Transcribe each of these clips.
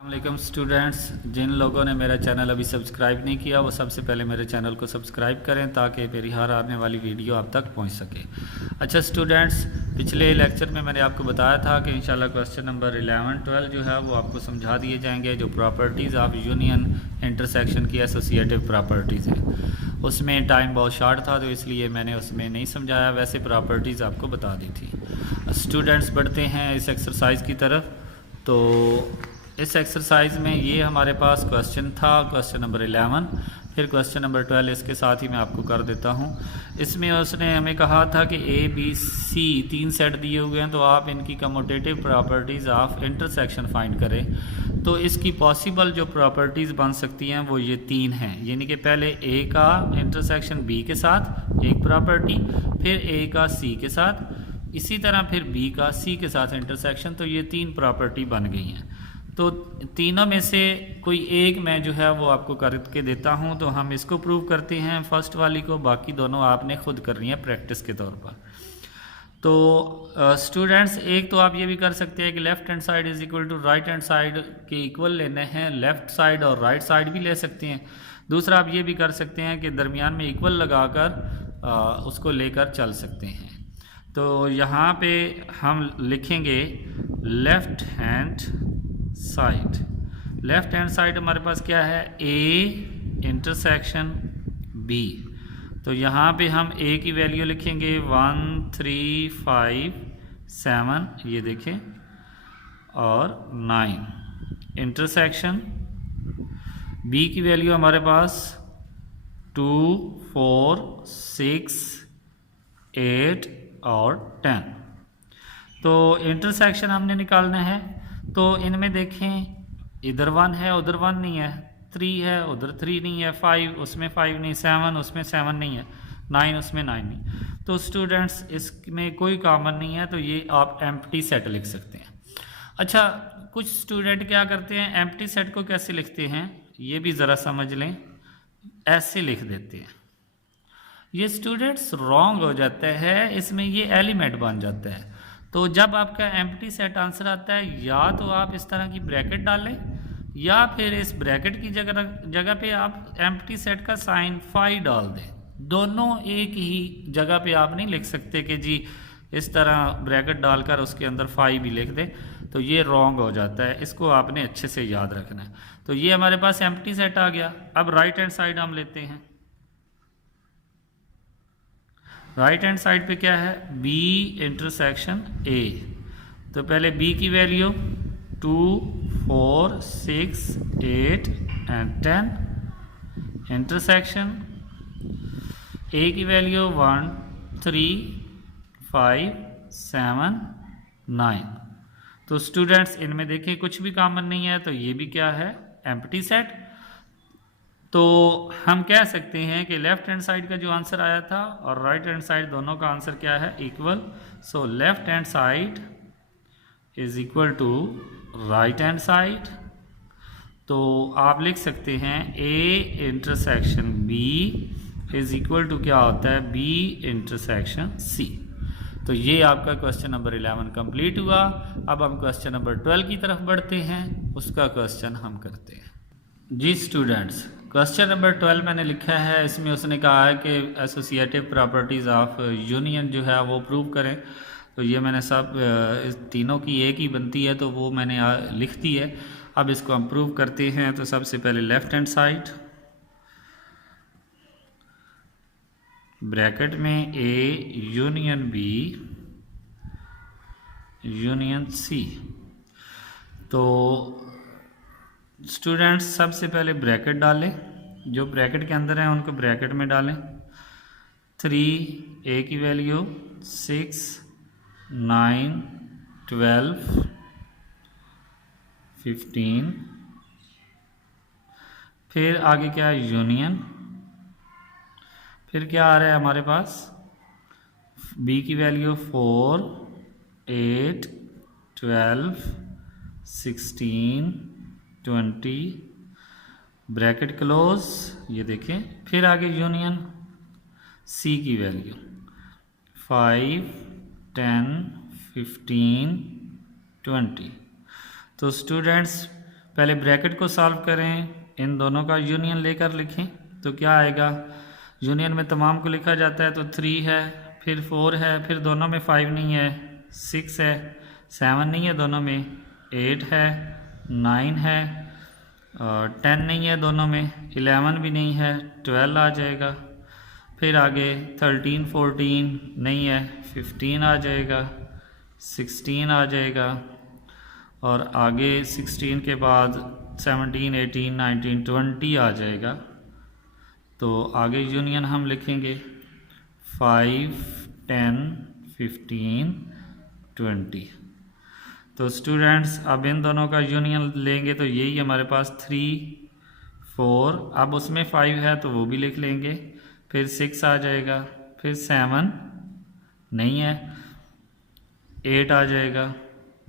वालेकुम स्टूडेंट्स, जिन लोगों ने मेरा चैनल अभी सब्सक्राइब नहीं किया वो सबसे पहले मेरे चैनल को सब्सक्राइब करें ताकि मेरी हर आने वाली वीडियो आप तक पहुंच सके। अच्छा स्टूडेंट्स, पिछले लेक्चर में मैंने आपको बताया था कि इंशाल्लाह क्वेश्चन नंबर 11, 12 जो है वो आपको समझा दिए जाएंगे। जो प्रॉपर्टीज़ ऑफ यूनियन इंटरसेक्शन की एसोसिएटिव प्रॉपर्टीज़ है उसमें टाइम बहुत शॉर्ट था तो इसलिए मैंने उसमें नहीं समझाया, वैसे प्रॉपर्टीज़ आपको बता दी थी। स्टूडेंट्स बढ़ते हैं इस एक्सरसाइज की तरफ। तो इस एक्सरसाइज में ये हमारे पास क्वेश्चन था, क्वेश्चन नंबर 11, फिर क्वेश्चन नंबर 12 इसके साथ ही मैं आपको कर देता हूँ। इसमें उसने हमें कहा था कि ए बी सी 3 सेट दिए हुए हैं तो आप इनकी commutative properties of intersection find करें। तो इसकी पॉसिबल जो प्रॉपर्टीज़ बन सकती हैं वो ये 3 हैं, यानी कि पहले ए का इंटरसेक्शन बी के साथ एक प्रॉपर्टी, फिर ए का सी के साथ, इसी तरह फिर बी का सी के साथ इंटरसेक्शन। तो ये 3 प्रॉपर्टी बन गई हैं। तो तीनों में से कोई एक मैं जो है वो आपको करके देता हूं, तो हम इसको प्रूव करते हैं फर्स्ट वाली को, बाकी दोनों आपने खुद करनी है प्रैक्टिस के तौर पर। तो स्टूडेंट्स, एक तो आप ये भी कर सकते हैं कि left hand side is equal to right hand side के इक्वल लेने हैं, लेफ्ट साइड और राइट साइड भी ले सकते हैं। दूसरा आप ये भी कर सकते हैं कि दरमियान में इक्वल लगाकर उसको लेकर चल सकते हैं। तो यहाँ पे हम लिखेंगे left hand side. Left hand side हमारे पास क्या है, ए इंटरसेक्शन बी। तो यहाँ पे हम ए की वैल्यू लिखेंगे 1 3 5 7, ये देखें, और 9। इंटरसेक्शन बी की वैल्यू हमारे पास 2 4 6 8 और 10। तो इंटरसेक्शन हमने निकालना है। तो इनमें देखें, इधर 1 है उधर 1 नहीं है, 3 है उधर 3 नहीं है, 5 उसमें 5 नहीं, 7 उसमें 7 नहीं है, 9 उसमें 9 नहीं। तो स्टूडेंट्स इसमें कोई कॉमन नहीं है, तो ये आप एम्प्टी सेट लिख सकते हैं। अच्छा, कुछ स्टूडेंट क्या करते हैं, एम्प्टी सेट को कैसे लिखते हैं ये भी ज़रा समझ लें। ऐसे लिख देते हैं, ये स्टूडेंट्स रॉन्ग हो जाता है, इसमें ये एलिमेंट बन जाता है। तो जब आपका एम्प्टी सेट आंसर आता है, या तो आप इस तरह की ब्रैकेट डालें या फिर इस ब्रैकेट की जगह पे आप एम्प्टी सेट का साइन फाई डाल दें। दोनों एक ही जगह पे आप नहीं लिख सकते कि जी इस तरह ब्रैकेट डालकर उसके अंदर फाई भी लिख दें, तो ये रॉन्ग हो जाता है। इसको आपने अच्छे से याद रखना है। तो ये हमारे पास एम्प्टी सेट आ गया। अब राइट हैंड साइड हम लेते हैं। राइट हैंड साइड पे क्या है, B इंटरसेक्शन A। तो पहले B की वैल्यू 2 4 6 8 एंड 10। इंटरसेक्शन A की वैल्यू 1 3 5 7 9। तो स्टूडेंट्स इनमें देखिए कुछ भी कॉमन नहीं है, तो ये भी क्या है, एम्प्टी सेट। तो हम कह सकते हैं कि लेफ्ट हैंड साइड का जो आंसर आया था और राइट हैंड साइड दोनों का आंसर क्या है, equal. So left hand side is equal to right hand side. तो आप लिख सकते हैं A intersection B is equal to क्या होता है, बी इंटरसेक्शन सी। तो ये आपका क्वेश्चन नंबर 11 कंप्लीट हुआ। अब हम क्वेश्चन नंबर 12 की तरफ बढ़ते हैं, उसका क्वेश्चन हम करते हैं। जी स्टूडेंट्स, क्वेश्चन नंबर 12 मैंने लिखा है, इसमें उसने कहा है कि एसोसिएटिव प्रॉपर्टीज़ ऑफ यूनियन जो है वो प्रूव करें। तो ये मैंने सब इस तीनों की एक ही बनती है तो वो मैंने लिख दी है। अब इसको हम प्रूव करते हैं। तो सबसे पहले लेफ्ट हैंड साइड, ब्रैकेट में A union B union C. तो स्टूडेंट्स सबसे पहले ब्रैकेट डालें, जो ब्रैकेट के अंदर हैं उनको ब्रैकेट में डालें। 3 ए की वैल्यू 6 9 12 15। फिर आगे क्या है, यूनियन। फिर क्या आ रहा है हमारे पास, बी की वैल्यू 4 8 12 16 20, ब्रैकेट क्लोज, ये देखें। फिर आगे यूनियन, सी की वैल्यू 5 10 15 20। तो स्टूडेंट्स पहले ब्रैकेट को सॉल्व करें, इन दोनों का यूनियन लेकर लिखें तो क्या आएगा। यूनियन में तमाम को लिखा जाता है तो 3 है, फिर 4 है, फिर दोनों में 5 नहीं है, 6 है, 7 नहीं है दोनों में, 8 है, 9 है, 10 नहीं है दोनों में, 11 भी नहीं है, 12 आ जाएगा। फिर आगे 13 14 नहीं है, 15 आ जाएगा, 16 आ जाएगा, और आगे 16 के बाद 17 18 19 20 आ जाएगा। तो आगे यूनियन हम लिखेंगे 5 10 15 20। तो स्टूडेंट्स अब इन दोनों का यूनियन लेंगे तो यही हमारे पास 3 4, अब उसमें 5 है तो वो भी लिख लेंगे, फिर 6 आ जाएगा, फिर 7 नहीं है, 8 आ जाएगा,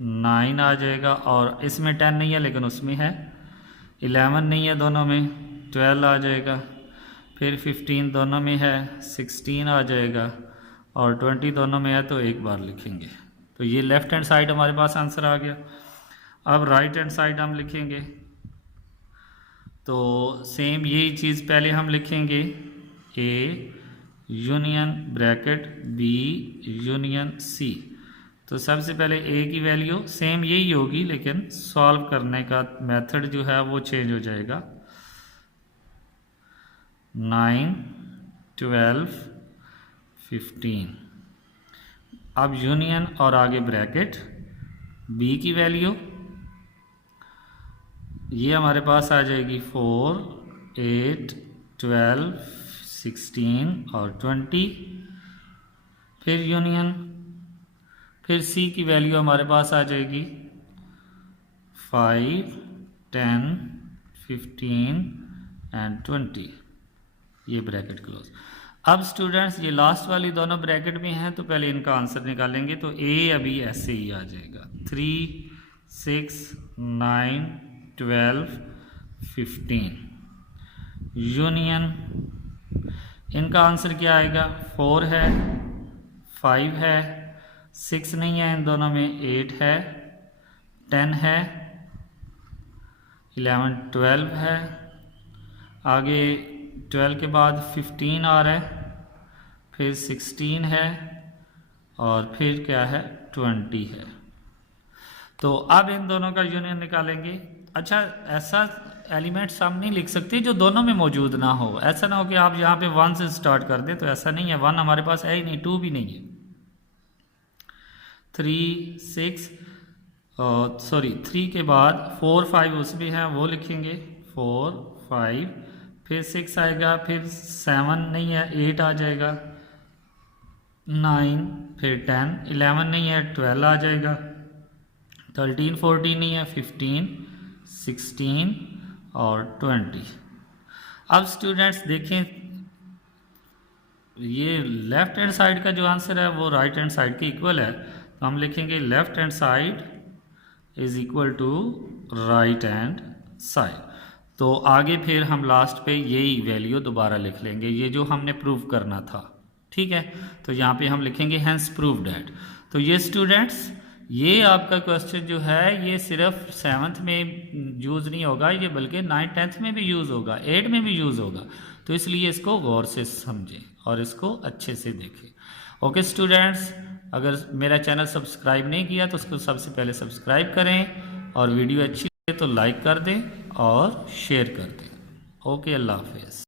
9 आ जाएगा, और इसमें 10 नहीं है लेकिन उसमें है, 11 नहीं है दोनों में, 12 आ जाएगा, फिर 15 दोनों में है, 16 आ जाएगा, और 20 दोनों में है तो एक बार लिखेंगे। तो ये लेफ्ट हैंड साइड हमारे पास आंसर आ गया। अब राइट हैंड साइड हम लिखेंगे तो सेम यही चीज़ पहले हम लिखेंगे, A union bracket B union C. तो सबसे पहले ए की वैल्यू सेम यही होगी लेकिन सॉल्व करने का मेथड जो है वो चेंज हो जाएगा। 9 12 15, अब यूनियन और आगे ब्रैकेट, बी की वैल्यू ये हमारे पास आ जाएगी 4 8 12 16 और 20, फिर यूनियन, फिर सी की वैल्यू हमारे पास आ जाएगी 5 10 15 एंड 20, ये ब्रैकेट क्लोज। अब स्टूडेंट्स ये लास्ट वाली दोनों ब्रैकेट में हैं तो पहले इनका आंसर निकालेंगे तो ए अभी ऐसे ही आ जाएगा, 3 6 9 12 15, यूनियन इनका आंसर क्या आएगा, 4 है, 5 है, 6 नहीं है इन दोनों में, 8 है, 10 है, 11 12 है, आगे 12 के बाद 15 आ रहा है, फिर 16 है, और फिर क्या है 20 है। तो अब इन दोनों का यूनियन निकालेंगे। अच्छा, ऐसा एलिमेंट्स हम नहीं लिख सकते जो दोनों में मौजूद ना हो। ऐसा ना हो कि आप यहाँ पे 1 से स्टार्ट कर दें, तो ऐसा नहीं है, 1 हमारे पास है ही नहीं, 2 भी नहीं है। 3 के बाद 4 5 उसमें है वो लिखेंगे, 4 5, फिर 6 आएगा, फिर 7 नहीं है, 8 आ जाएगा, 9, फिर 10, 11 नहीं है, 12 आ जाएगा, 13 14 नहीं है, 15 16 और 20। अब स्टूडेंट्स देखें, ये लेफ्ट हैंड साइड का जो आंसर है वो राइट हैंड साइड के इक्वल है, तो हम लिखेंगे left hand side is equal to right hand side. तो आगे फिर हम लास्ट पे यही वैल्यू दोबारा लिख लेंगे, ये जो हमने प्रूव करना था, ठीक है। तो यहाँ पे हम लिखेंगे हैंस प्रूव डैट। तो ये स्टूडेंट्स, ये आपका क्वेश्चन जो है ये सिर्फ 7th में यूज़ नहीं होगा, ये बल्कि 9th 10th में भी यूज़ होगा, 8 में भी यूज़ होगा। तो इसलिए इसको गौर से समझें और इसको अच्छे से देखें। ओके स्टूडेंट्स, अगर मेरा चैनल सब्सक्राइब नहीं किया तो उसको सबसे पहले सब्सक्राइब करें, और वीडियो अच्छी लगे तो लाइक कर दें और शेयर कर दें। ओके, अल्लाह हाफिज़।